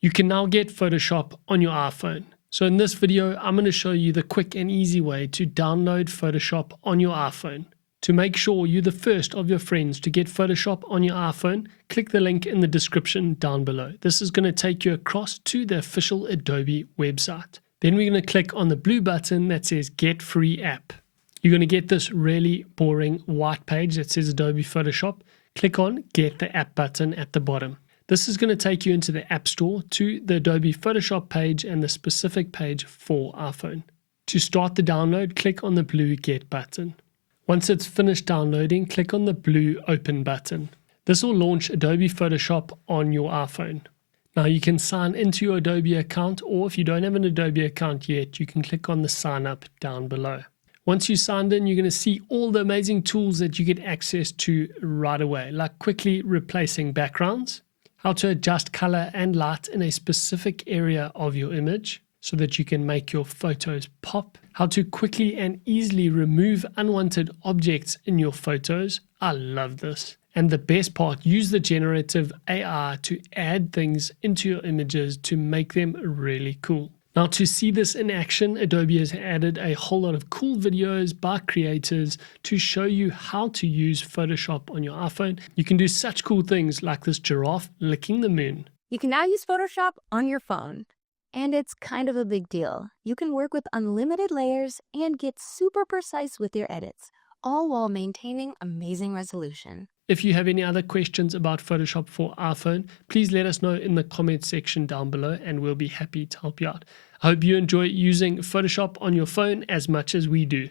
You can now get Photoshop on your iPhone. So in this video, I'm going to show you the quick and easy way to download Photoshop on your iPhone. To make sure you're the first of your friends to get Photoshop on your iPhone, click the link in the description down below. This is going to take you across to the official Adobe website. Then we're going to click on the blue button that says Get Free App. You're going to get this really boring white page that says Adobe Photoshop. Click on Get the App button at the bottom. This is going to take you into the App Store to the Adobe Photoshop page and the specific page for iPhone. To start the download, click on the blue Get button. Once it's finished downloading, click on the blue Open button. This will launch Adobe Photoshop on your iPhone. Now you can sign into your Adobe account, or if you don't have an Adobe account yet, you can click on the sign up down below. Once you signed in, you're going to see all the amazing tools that you get access to right away, like quickly replacing backgrounds, how to adjust color and light in a specific area of your image so that you can make your photos pop, how to quickly and easily remove unwanted objects in your photos. I love this. And the best part, use the generative AI to add things into your images to make them really cool. Now to see this in action, Adobe has added a whole lot of cool videos by creators to show you how to use Photoshop on your iPhone. You can do such cool things like this giraffe licking the moon. You can now use Photoshop on your phone. And it's kind of a big deal. You can work with unlimited layers and get super precise with your edits, all while maintaining amazing resolution. If you have any other questions about Photoshop for iPhone, please let us know in the comments section down below and we'll be happy to help you out. I hope you enjoy using Photoshop on your phone as much as we do.